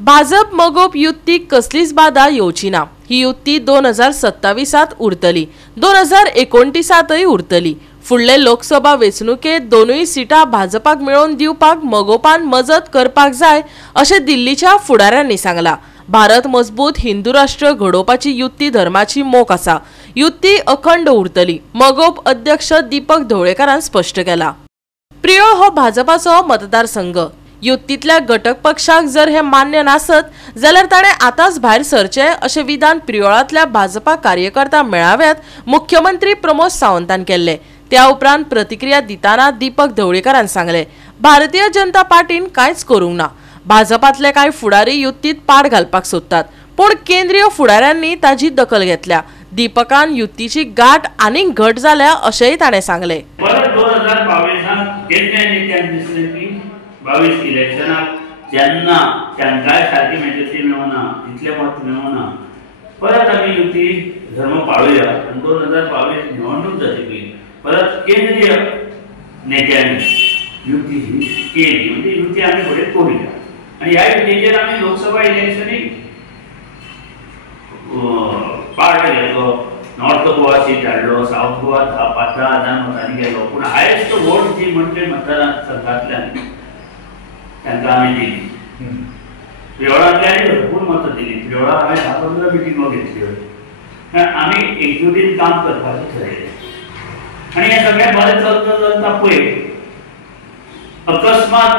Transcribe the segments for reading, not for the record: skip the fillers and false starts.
भाजप मगोप युती कसलीच बाधा येवची ना। ही युती 2027 उरतली, 2029 उरतली। फुडले लोकसभा वेंचणुकेत दोनूय सीटां भाजपाक मेळोवन दिवपाक मगोपान मजत करपाक जाय अशें दिल्लीच्या फुडाऱ्यांनी सांगला। भारत मजबूत हिंदू राष्ट्र घडोवपाची युती धर्माची मोख आसा। युती अखंड उरतली, मगोप अध्यक्ष दीपक ढवळेकरान स्पष्ट केला। प्रियोळ हो भाजपाचो मतदारसंघ। युतीतल्या घटक पक्षाक जर हे मान्य नासत जाल्यार ताणे आतांच भायर सरचे अशें विधान प्रियोळांतल्या भाजपा कार्यकर्ता मेळाव्यात मुख्यमंत्री प्रमोद सावंतान केल्ले। त्या उपरांत प्रतिक्रिया दिताना दीपक ढवळेकरान सांगले, भारतीय जनता पार्टीन कांयच करूंक ना। भाजपातले कांय फुडारी युतीत पाड घालपाक सोदतात, पूण केंद्रीय फुडाऱ्यांनी ताजी दखल घेतल्या। दीपकान युतीची गाठ आनीक घट जाल्या अशेंय ताणें सांगले। 22 इलेक्शनाक जेन्ना तांकांय सारकी मेजॉरिटी मेळना, इतले मत मेळना, परत आमी युती धर्म पाळुया आनी 2022 निवडणूक जातली परत केंद्रीय नेत्यांनी युती ही केली, म्हणजे युती आमी फुडें करूया आनी ह्या युतीचेर आमी लोकसभा इलेक्शनीक पार्ट घेतलो। नॉर्थ गोवा सीट हाडलो, साउथ गोवा 15,000 मतांनी गेलो, पूण हायेस्ट वोट जी म्हणजे मतदारसंघांतल्यान तांकां आमी दिली। प्रियोळांतल्यानय भरपूर मतां दिली। प्रियोळा हांवें 10-15 मिटिंगो घेतल्यो। आमी एकजुटीन काम करपाचें ठरयलें आनी हें सगळें बरें चलता पळय अकस्मात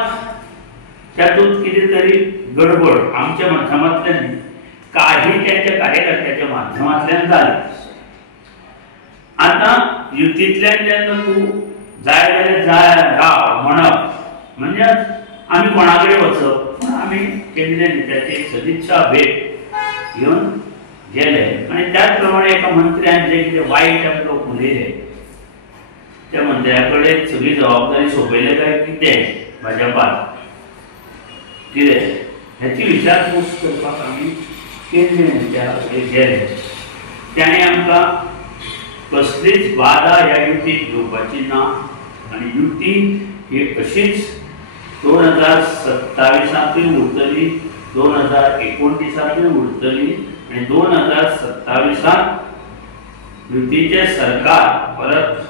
तातूंत कितें तरी गडबड आमच्या माध्यमांतल्यान काही त्यांच्या कार्यकर्त्याच्या माध्यमांतल्यान जाली। आतां युतींतल्यान जेन्ना तूं जाय जाल्यार जाय राव म्हणप म्हणजे आमी कोणाकडे वचप, आमी केंद्रीय नेत्याची एक सदिच्छा भेट घेवन गेले आनी त्याच प्रमाणे एका मंत्र्यान जे कितें वायट आमकां उलयले त्या मंत्र्या कडेन सगळी जबाबदारी सोंपयले काय कितें भाजपान कितें हेची विचारपूस करपाक आमी केंद्रीय नेत्या कडेन गेले। ताणें आमकां कसलीच बाधा ह्या युतीक घेवपाची ना आनी युती ही अशीच 2027 उरतली, 2029 उरतली आनी 2027 युतीचे सरकार परत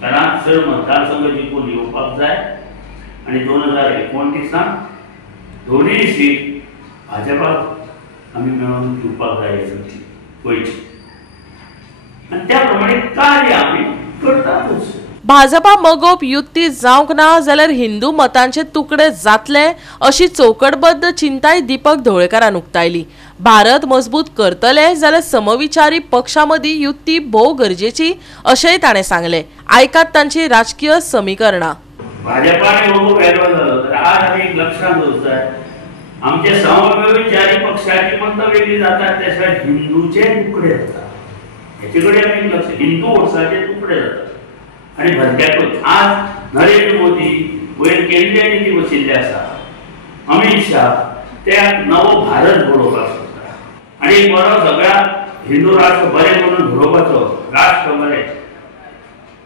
चडांत चड मतदारसंघ जिखून येवपाक जाय आनी 2029 दोनूय सीट भाजपाक आमी मेळोवन दिवपाक जाय युती गोंयची आनी त्या प्रमाणे कार्य आमी करतातूच। भाजपा मगोप युती जावंक ना जाल्यार हिंदू मतांचे तुकडे जातले अशी चौकटबद्ध चिंताय दीपक ढवळेकरान उक्तायली। भारत मजबूत करतले जाल्यार समविचारी पक्षां मदीं युती भोव गरजेची अशेंय ताणें सांगले। आयकात तांची राजकीय समीकरणां। भाजपाने हो वेगळो जालो तर आज आमी एक लक्षांत दवरूंक जाय, आमचे समविचारी पक्षाची मतां वेगळी जातात त्या शिवाय हिंदूचे तुकडे जातात। हेचे कडेन आमी लक्ष हिंदू वोट्साचे तुकडे जातात आनी भलत्याकूच आज नरेंद्र मोदी वयर केंद्रीय नीती बशिल्ले आसा, अमित शाह ते नवो भारत घडोवपाक सोदता आनी एक बरो सगळ्या हिंदू राष्ट्र बरें म्हणून घडोवपाचो राष्ट्र बरें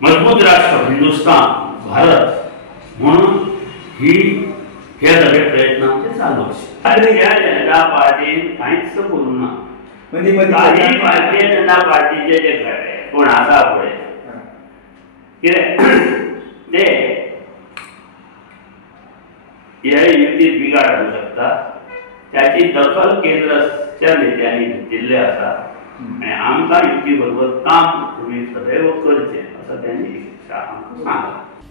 मजबूत राष्ट्र हिंदुस्तान भारत म्हणून हे सगळे प्रयत्न आमचे चालू आसा। ह्या जनता पार्टीन कांयच करूं ना, भारतीय जनता पार्टीचे जे घडे कोण आसा पळय ते ह्या युतीत बिघाड हाडूंक शकता, त्याची दखल केंद्राच्या नेत्यांनी घेतिल्ली आसा आनी आमकां युती बरोबर काम तुमी सदैव करचें असं त्यांनी सांगला।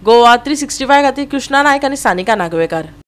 गोवा 365 खातीर कृष्णा नायक आनी सानिका नागवेकर।